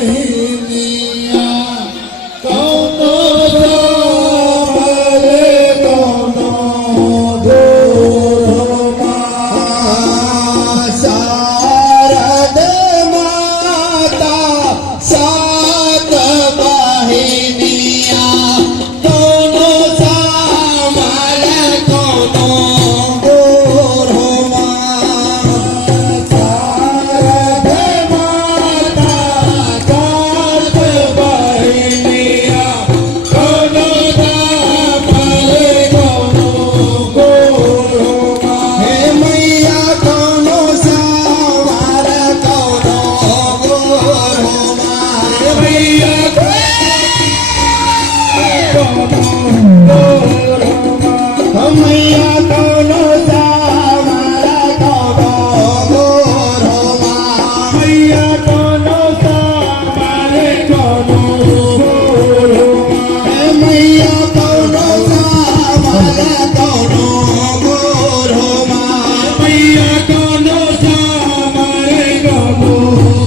बहिनिया कौनो सामले कौनो दूरमा शारद माता सात बहिनिया कौनो सामले कौनो दूरमा शारद माता सात बहिनिया कौनो सामले कौनो दूरमा हे मैया कौनो सामले कौनो दूरमा हे मैया मैया कौनो सामले कौनो दूरमा मैया कौनो सामले कौनो दूरमा हे मैया कौनो सामले कौनो दूरमा मैया कौनो सामले कौनो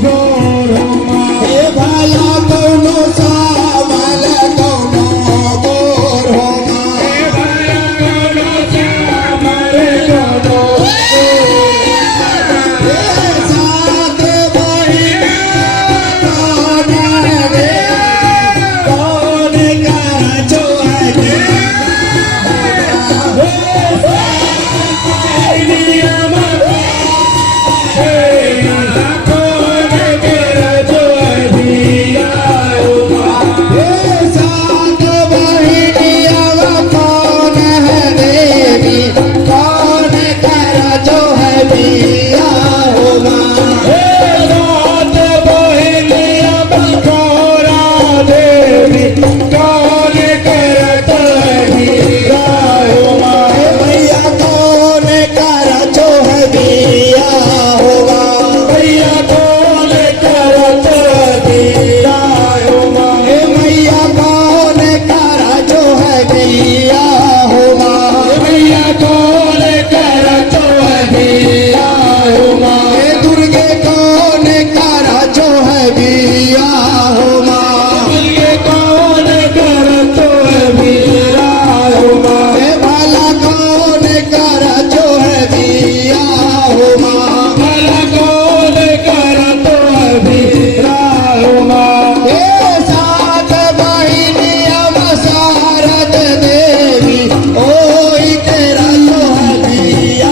दूरमा हे भला कौनो सामले कौनो दूरमा हे भला कौनो सामले कौनो हे सात बहिनिया कौन रे कौन कर जो है रे बहिनिया कौन कर जो है दिया हे सात बहिनिया कौन है देवी कौन कर जो है दिया होगा हे सात बहिनिया बकोरा देवी कौन कर जो है दिया होगा हे भैया कौन कर जो है दिया होगा भैया कौन कर जो है दिया होगा हे मैया कौन कर जो है दिया होगा हे मैया कौन कर जो है दिया होगा हे दुर्गे कौन कर जो है दिया होगा दुर्गे कौन कर जो है दिया होगा हे भला कौन कर जो है दिया होगा भला कौन कर जो है दिया होगा हे सात बहिनिया शारद देवी ओई तेरा जो है दिया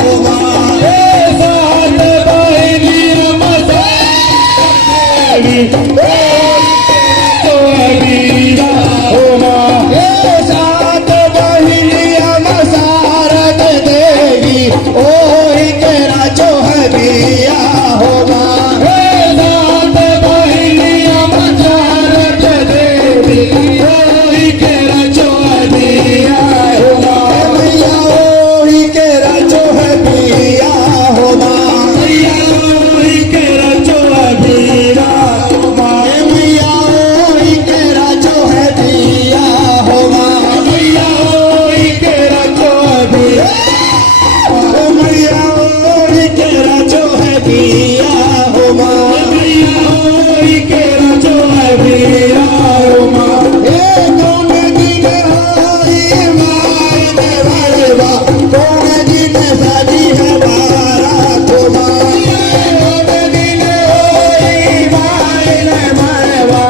होगा हे सात बहिनिया देवी तो दिया होगा हे सात बहिनिया शारद देवी ओई तेरा जो है दिया होगा हे सात बहिनिया शारद देवी ओई तेरा जो है दिया होगा हे मैया ओई तेरा जो है दिया होगा मैया ओई तेरा जो है दिया होगा हे मैया ओई तेरा जो है दिया होगा मैया ओई तेरा जो है दिया हे मैया ओई तेरा जो है दिया होगा मैया ओई तेरा जो है दिया होगा हे कौन दिन होई माई देवा कौन दिन सजी है बारात माई कौन दिन होई माई देवा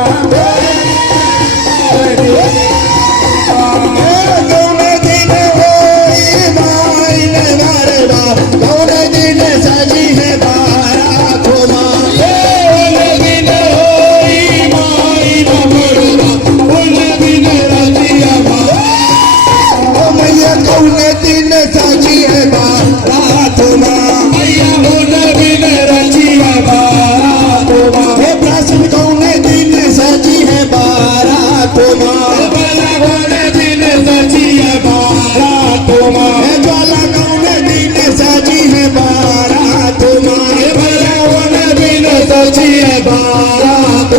कौन दिन होई माई देवा कौन दिन सजी है बारात माई कौन दिन होई माई देवा कौन दिन रजिया मैया कौन दिन सजी है बारात मैया कौन दिन रजिया बारात हे प्रश्न कौन दिन सजी है बारात भला कौन दिन सजी है बारात हे ज्वाला कौन दिन सजी है बारात हे भला कौन दिन सजी है बारात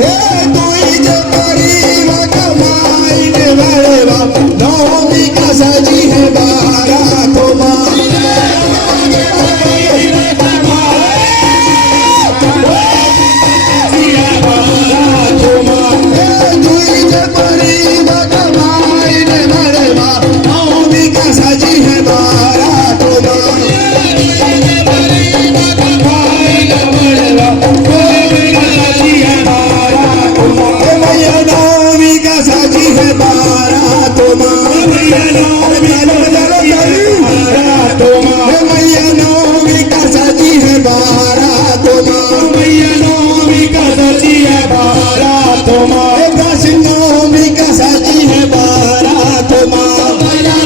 हे कोई जो गरीब कमाई ने बड़वा नौमी का सजी है बारात प्राचीन नवमी का सजी है बारात माँ,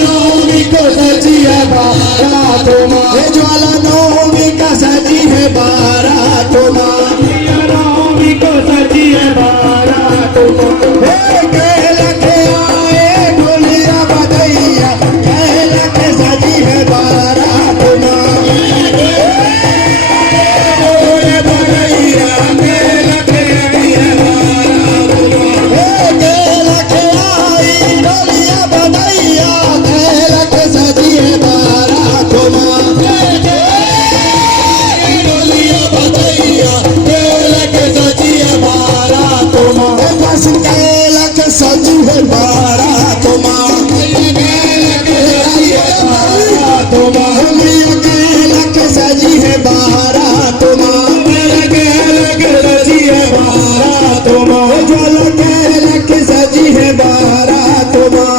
नवमी को सजी है बारात माँ, ज्वाला नवमी का सजी है बारात माँ, नवमी को सजी है बारात माँ। लखे आए ढोलिया बजैया, लखे सजी है बारात माँ, सजी है बारात माँ, सजी है बारात माँ, सजी है बारात माँ,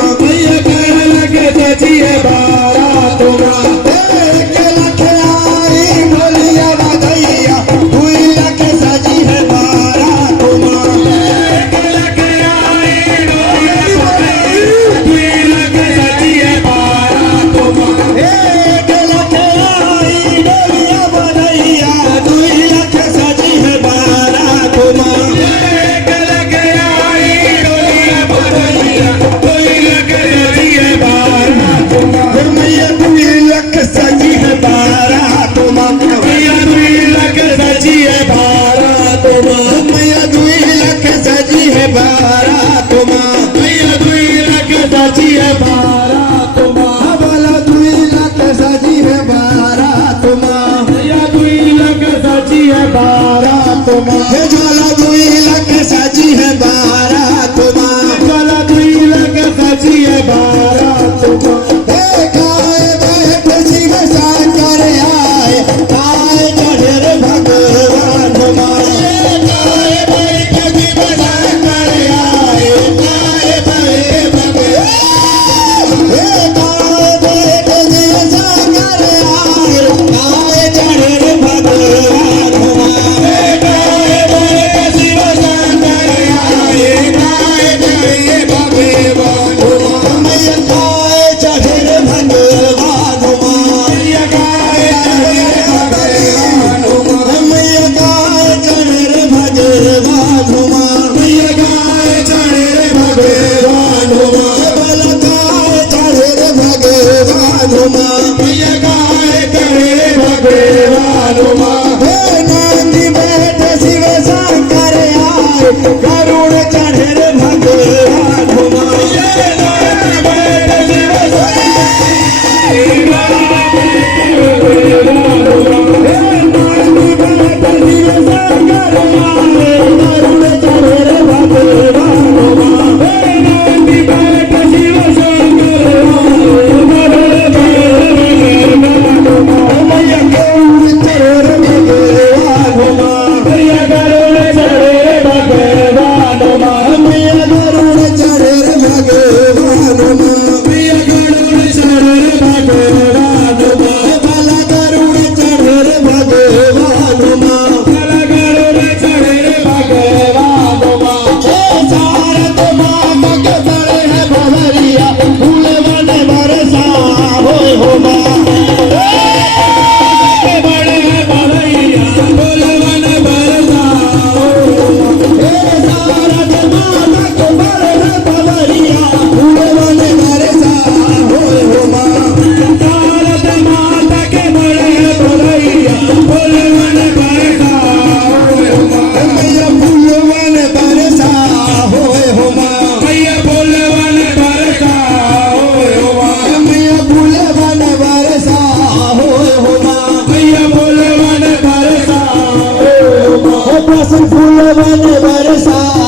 सजी है बारात माँ। ज्वाला 2 लाख सजी है बारात माँ, ज्वाला 2 लाख सजी है बारात माँ। गाय बैठ शिव शंकर आए, आए चढ़े रे भगवान माँ, गाय बैठ शिव शंकर आए, आए चढ़े भगवान, गाय बैठ शिव शंकर आए, आए चढ़े रे भगवान माँ। नंदी बैठ शिव शंकर आए, गरुड़ चढ़े रे भगवान फूल बन बरसा